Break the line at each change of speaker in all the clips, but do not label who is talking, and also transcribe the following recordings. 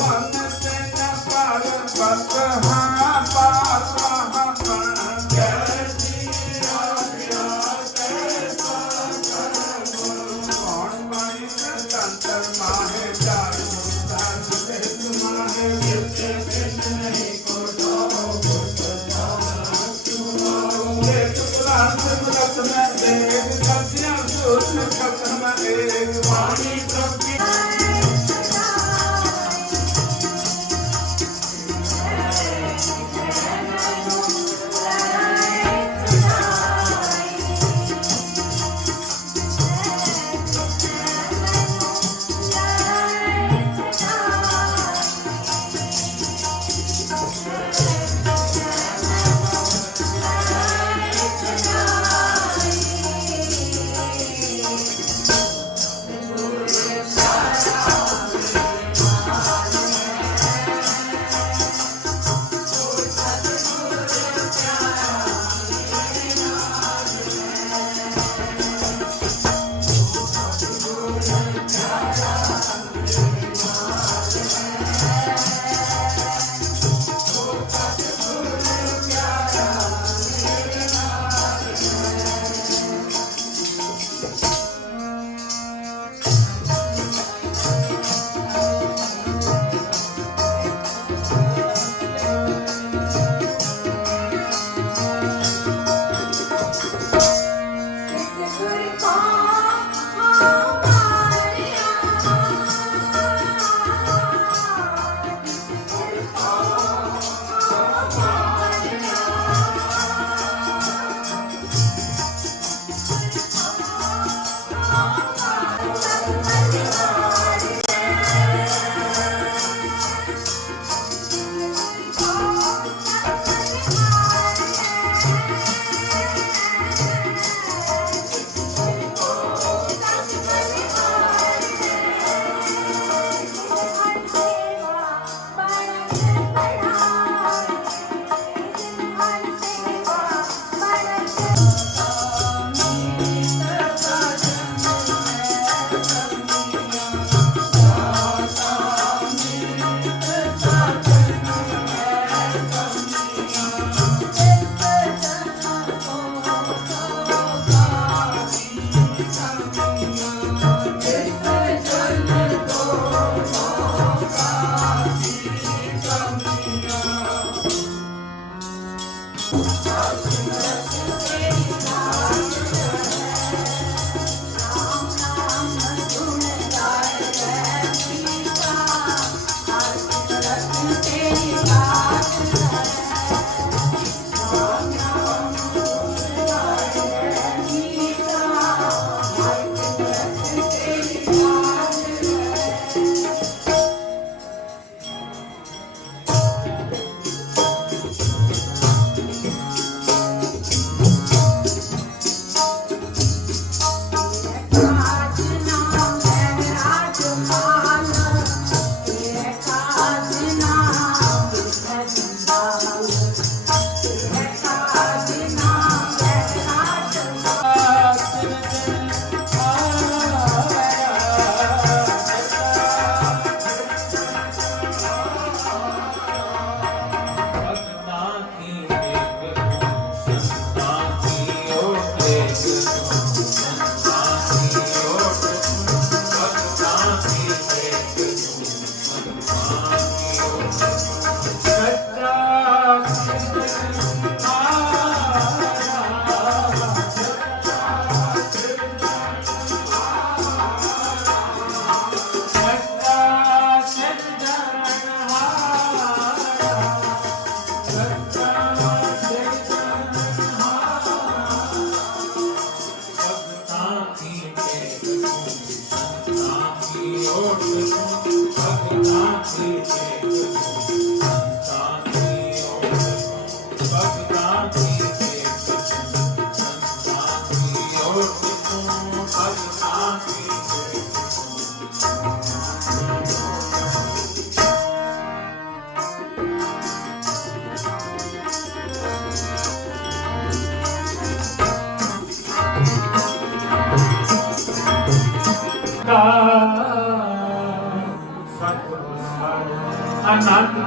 one.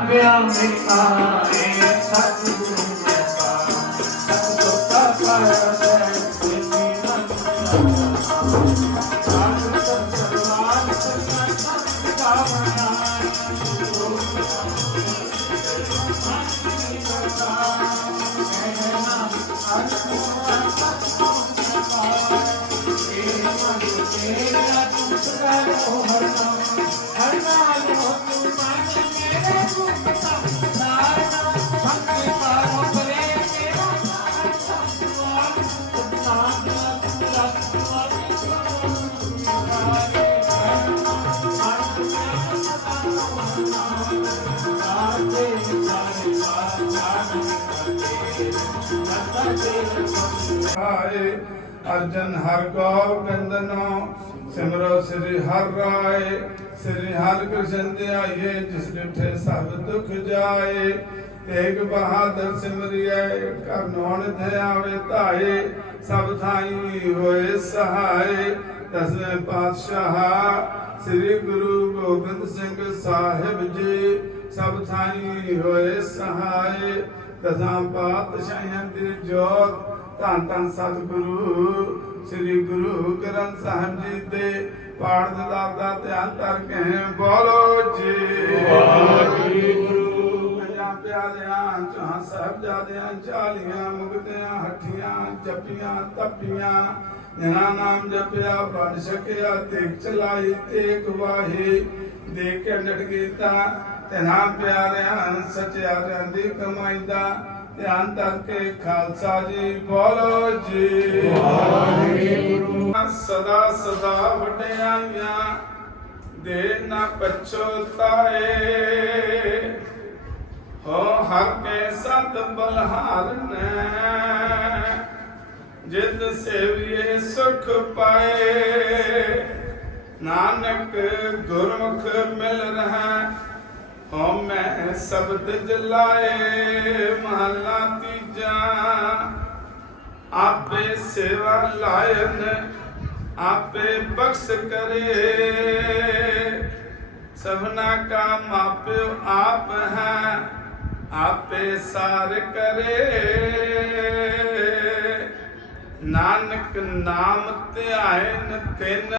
ਜਪਿਆ ਮਿਟਾਏ ਸਤਿਗੁਰੂ ਮੈਂ ਪਾਇਆ ਸਤ ਤੋਤਾ ਪਾਇਆ ਹੈ ਸੇਤੀ ਨੰਦ
ਆਏ। ਅਰਜਨ ਹਰ ਗੋਬਿੰਦਨੋ ਸਿਮਰੋ ਸ੍ਰੀ ਹਰਿ ਰਾਏ ਸ੍ਰੀ ਹਰਿ ਕ੍ਰਿਸ਼ਨ ਧਿਆਈਏ, ਜਿਸ ਡਿਠੇ ਸਭ ਦੁਖ ਜਾਏ। ਤੇਗ ਬਹਾਦਰ ਸਿਮਰਿਐ ਕਰਨੋਣ ਧਿਆਵੇ ਧਾਏ। ਸਭ ਥਾਈ ਹੋਏ ਸਹਾਏ। ਦਸਵੇਂ ਪਾਤਸ਼ਾਹ, ਸ੍ਰੀ ਗੁਰੂ ਗੋਬਿੰਦ ਸਿੰਘ ਸਾਹਿਬ ਜੀ, ਸਭ ਥਾਈ ਹੋਏ ਸਹਾਏ। ਦਸਾਂ ਪਾਤਸ਼ਾਹਾਂ ਦੀ ਜੋਤ ਧੰਨ ਧੰਨ ਸਤਿਗੁਰੂ, ਸ੍ਰੀ ਗੁਰੂ ਗ੍ਰੰਥ ਸਾਹਿਬ ਜੀ ਦੇ ਪਾਠ ਦਾ ਦਾ ਧਿਆਨ ਕਰਕੇ ਬੋਲੋ ਜੀ। ਵਾਹਿਗੁਰੂ ਪਿਆਰਿਆਂ ਚਾਹ ਸਾਹਿਬਜ਼ਾਦਿਆਂ ਚਾਲੀਆਂ ਮੁਕਤਿਆਂ ਹੱਠੀਆਂ ਜੱਪੀਆਂ ਤੱਪੀਆਂ, ਜਿਨ੍ਹਾਂ ਨਾਮ ਜਪਿਆ, ਬਣ ਸਕਿਆ ਤੇ ਚਲਾਈ ਤੇ ਗਵਾਹੀ ਦੇ ਕੇ ਨਟ ਕੀਤਾ, ਤਿਨਾਂ ਪਿਆਰਿਆਂ, ਸਚਿਆਰਿਆਂ ਦੀ ਕਮਾਈਦਾ ਧਿਆਨ ਖਾਲਸਾ ਜੀ ਬੋਲੋ ਜੀ। ਵਾਹਿਗੁਰੂ। ਸਦਾ ਸਦਾ ਵਡਿਆਈਆਂ ਦੇ ਨਾ ਪਛੋਤਾਏ। ਹੋ ਹਰ ਕੇ ਸਤ ਬਲਹਾਰਨੈ ਜਿਤ ਸੇਵੀਏ ਸੁਖ ਪਾਏ। ਨਾਨਕ ਗੁਰਮੁਖ ਮਿਲ ਰਹਾ ਹੋ ਮੈਂ ਸ਼ਬਦ ਜਲਾਏ, ਮਹਲਾ ਤੀਜਾ। ਆਪੇ ਸੇਵਾ ਲਾਇਨ, ਆਪੇ ਬਖਸ਼ ਕਰੇ। ਸਭਨਾ ਕਾ ਮਾਪਿਓ ਆਪ ਹੈ, ਆਪੇ ਸਾਰ ਕਰੇ। ਨਾਨਕ ਨਾਮ ਧਿਆਇਨ ਤਿਨ